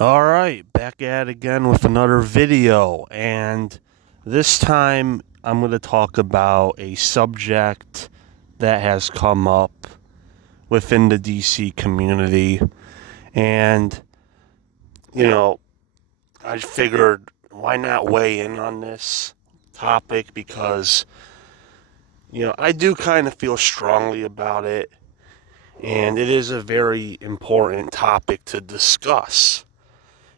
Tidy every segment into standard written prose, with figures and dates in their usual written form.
All right, back at it again with another video, and this time I'm going to talk about a subject that has come up within the DC community. And, you know, I figured why not weigh in on this topic because, I do kind of feel strongly about it, and it is a very important topic to discuss.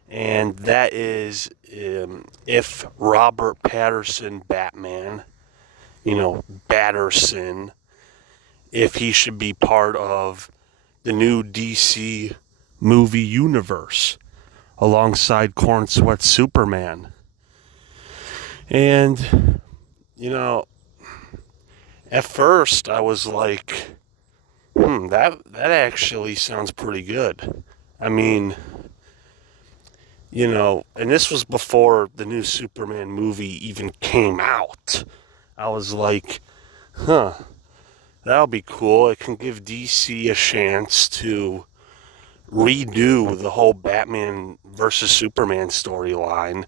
And that is if Robert Pattinson Batman, Batterson, if he should be part of the new DC movie universe alongside Corenswet Superman. And, you know, at first I was like, that actually sounds pretty good. I mean, and this was before the new Superman movie even came out. I was like, that'll be cool. It can give DC a chance to redo the whole Batman versus Superman storyline.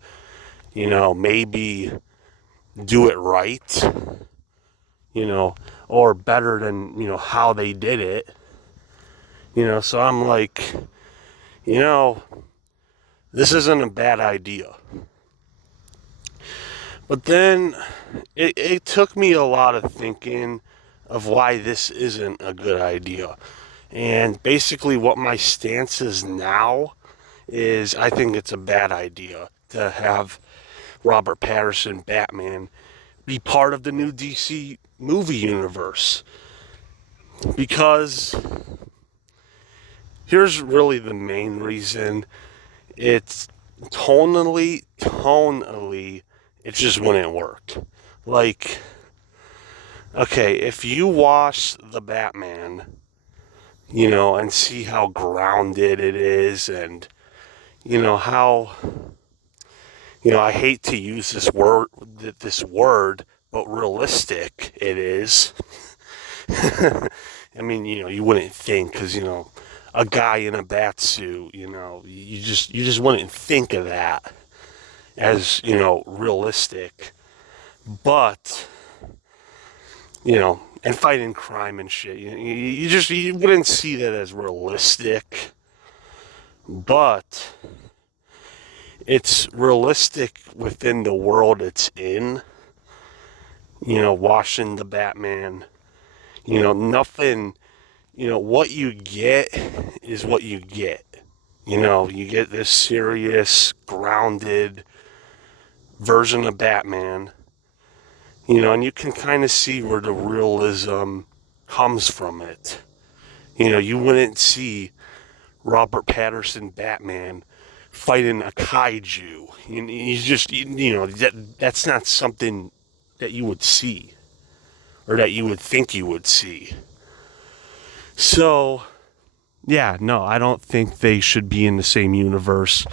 Maybe do it right, or better than, how they did it. So I'm like, this isn't a bad idea. But then it took me a lot of thinking of why this isn't a good idea. And basically what my stance is now is I think it's a bad idea to have Robert Pattinson Batman be part of the new DC movie universe. Because here's really the main reason. It's tonally, it just wouldn't work. Like, okay, if you watch The Batman, and see how grounded it is, and, how, I hate to use this word, but realistic it is. I mean, you wouldn't think, because, a guy in a bat suit, you just wouldn't think of that as, realistic. But, and fighting crime and shit, you wouldn't see that as realistic. But it's realistic within the world it's in. Watching the Batman, nothing, what you get is what you get. You get this serious, grounded version of Batman, and you can kind of see where the realism comes from it. You wouldn't see Robert Pattinson Batman fighting a kaiju. That's not something that you would see or that you would think you would see. So, yeah, no, I don't think they should be in the same universe.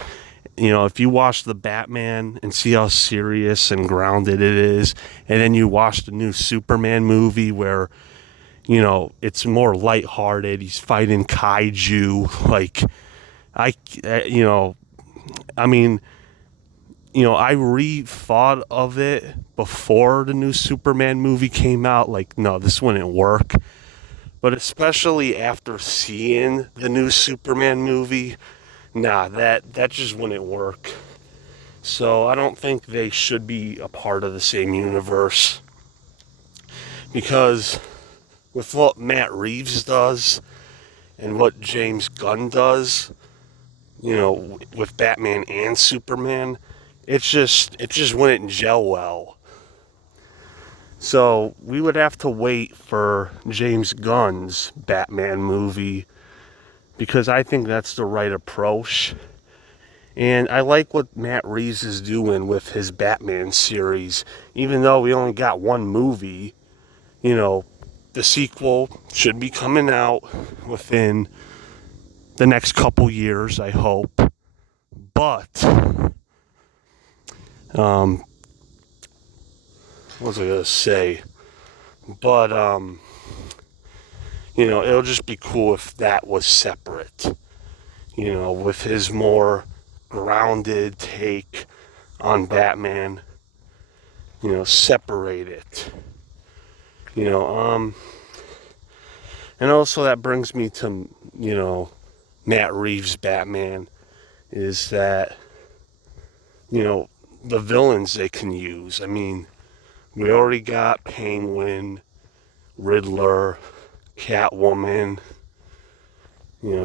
If you watch the Batman and see how serious and grounded it is, and then you watch the new Superman movie where, it's more lighthearted, he's fighting kaiju, like, I mean, I rethought of it before the new Superman movie came out, like, no, this wouldn't work. But especially after seeing the new Superman movie, nah, that just wouldn't work. So I don't think they should be a part of the same universe. Because with what Matt Reeves does and what James Gunn does, with Batman and Superman, it just wouldn't gel well. So we would have to wait for James Gunn's Batman movie because I think that's the right approach. And I like what Matt Reeves is doing with his Batman series. Even though we only got one movie, the sequel should be coming out within the next couple years, I hope. But, what was I going to say? But, it'll just be cool if that was separate. With his more grounded take on Batman. Separate it. And also that brings me to, Matt Reeves' Batman, is that, the villains they can use. I mean, we already got Penguin, Riddler, Catwoman,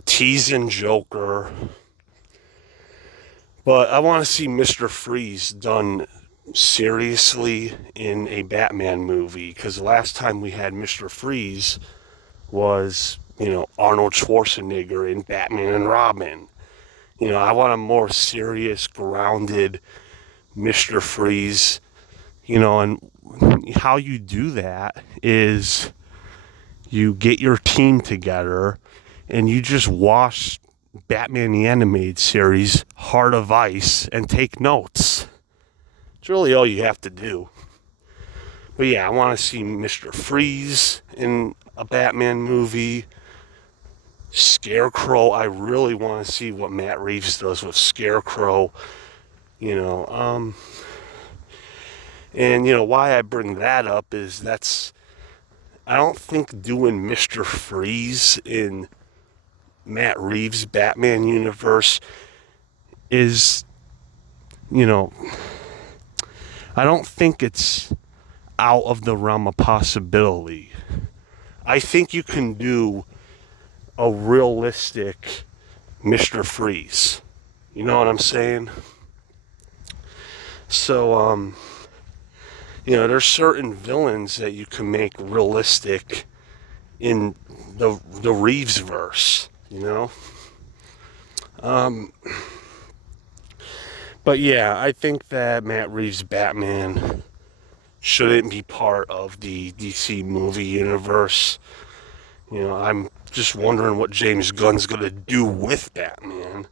teasing Joker. But I want to see Mr. Freeze done seriously in a Batman movie, because the last time we had Mr. Freeze was, Arnold Schwarzenegger in Batman and Robin. I want a more serious, grounded Mr. Freeze, and how you do that is you get your team together and you just watch Batman the Animated Series, Heart of Ice, and take notes. It's really all you have to do. But yeah, I want to see Mr. Freeze in a Batman movie. Scarecrow, I really want to see what Matt Reeves does with Scarecrow. And why I bring that up is I don't think doing Mr. Freeze in Matt Reeves' Batman universe is, I don't think it's out of the realm of possibility. I think you can do a realistic Mr. Freeze. You know what I'm saying? So, there's certain villains that you can make realistic in the Reeves verse, But yeah, I think that Matt Reeves' Batman shouldn't be part of the DC movie universe. I'm just wondering what James Gunn's going to do with Batman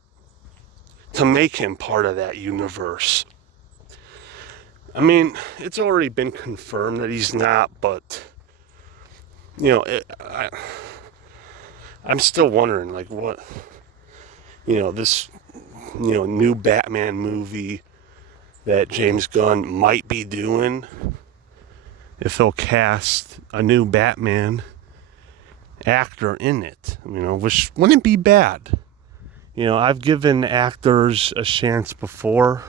to make him part of that universe. I mean, it's already been confirmed that he's not, but, I'm still wondering, like, what, this, new Batman movie that James Gunn might be doing, if he'll cast a new Batman actor in it, which wouldn't be bad. I've given actors a chance before.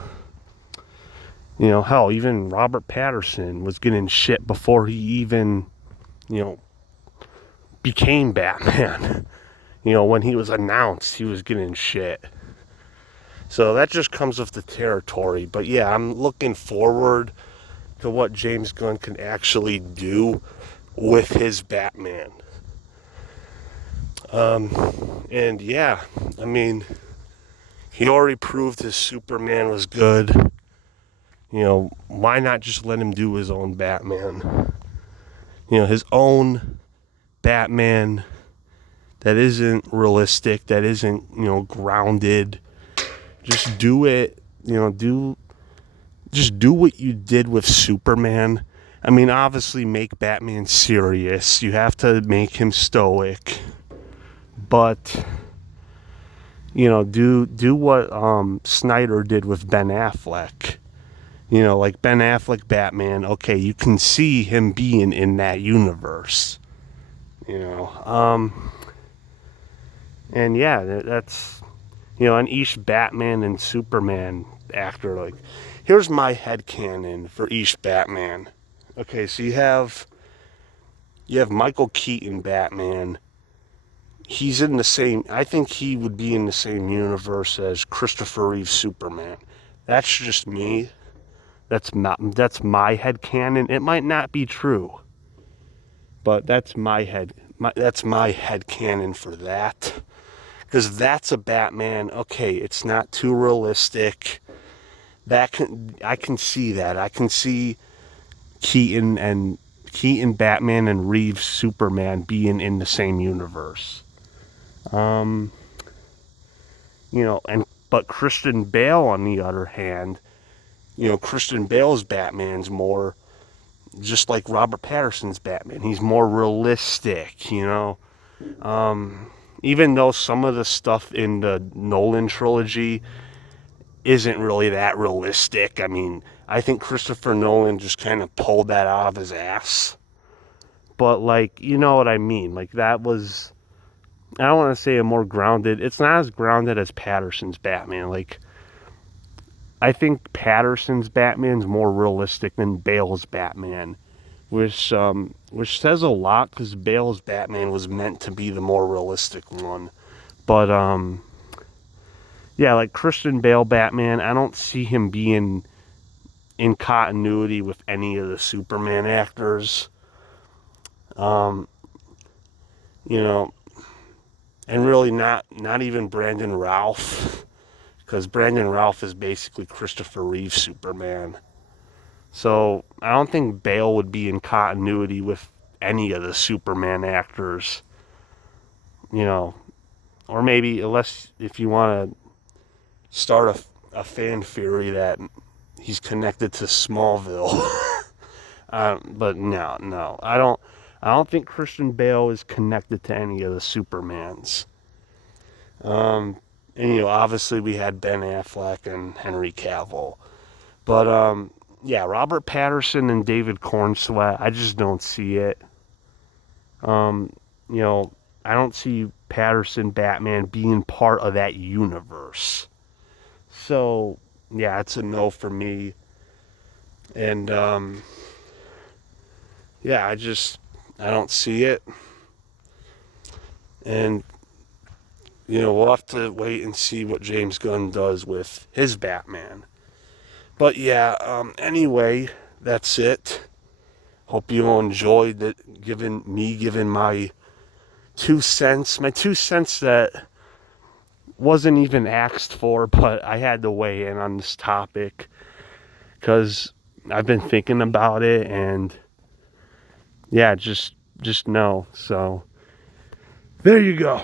Hell, even Robert Pattinson was getting shit before he even, became Batman. When he was announced, he was getting shit. So that just comes with the territory. But yeah, I'm looking forward to what James Gunn can actually do with his Batman. And yeah, I mean, he already proved his Superman was good. Why not just let him do his own Batman? His own Batman that isn't realistic, that isn't, grounded. Just do it, just do what you did with Superman. I mean, obviously make Batman serious. You have to make him stoic. But, do what Snyder did with Ben Affleck. Like Ben Affleck Batman, okay, you can see him being in that universe. And yeah, that's, on each Batman and Superman actor, like, here's my headcanon for each Batman. Okay, so you have Michael Keaton Batman. He's in the same, I think he would be in the same universe as Christopher Reeve Superman. That's just me. That's my headcanon. It might not be true, but that's my headcanon for that. Because that's a Batman. Okay, it's not too realistic. I can see that. I can see Keaton Batman and Reeves Superman being in the same universe. But Christian Bale, on the other hand, Christian Bale's Batman's more just like Robert Pattinson's Batman. He's more realistic, even though some of the stuff in the Nolan trilogy isn't really that realistic. I mean, I think Christopher Nolan just kind of pulled that out of his ass. But, like, you know what I mean. Like, that was, I don't want to say a more grounded, it's not as grounded as Patterson's Batman. Like, I think Patterson's Batman's more realistic than Bale's Batman, which says a lot because Bale's Batman was meant to be the more realistic one. But yeah, like Christian Bale Batman, I don't see him being in continuity with any of the Superman actors. Um, you know, and really not even Brandon Routh, because Brandon Routh is basically Christopher Reeve's Superman. So I don't think Bale would be in continuity with any of the Superman actors, you know, or maybe unless if you want to start a fan theory that he's connected to Smallville. But no, I don't think Christian Bale is connected to any of the Supermans. And obviously we had Ben Affleck and Henry Cavill, but yeah, Robert Pattinson and David Corenswet, I just don't see it. Um, you know, I don't see Patterson Batman being part of that universe. So yeah, it's a no for me. And yeah, I don't see it. And we'll have to wait and see what James Gunn does with his Batman. But yeah, anyway, that's it. Hope you all enjoyed it, giving my 2 cents. My 2 cents that wasn't even asked for, but I had to weigh in on this topic because I've been thinking about it, and yeah, just no. So there you go.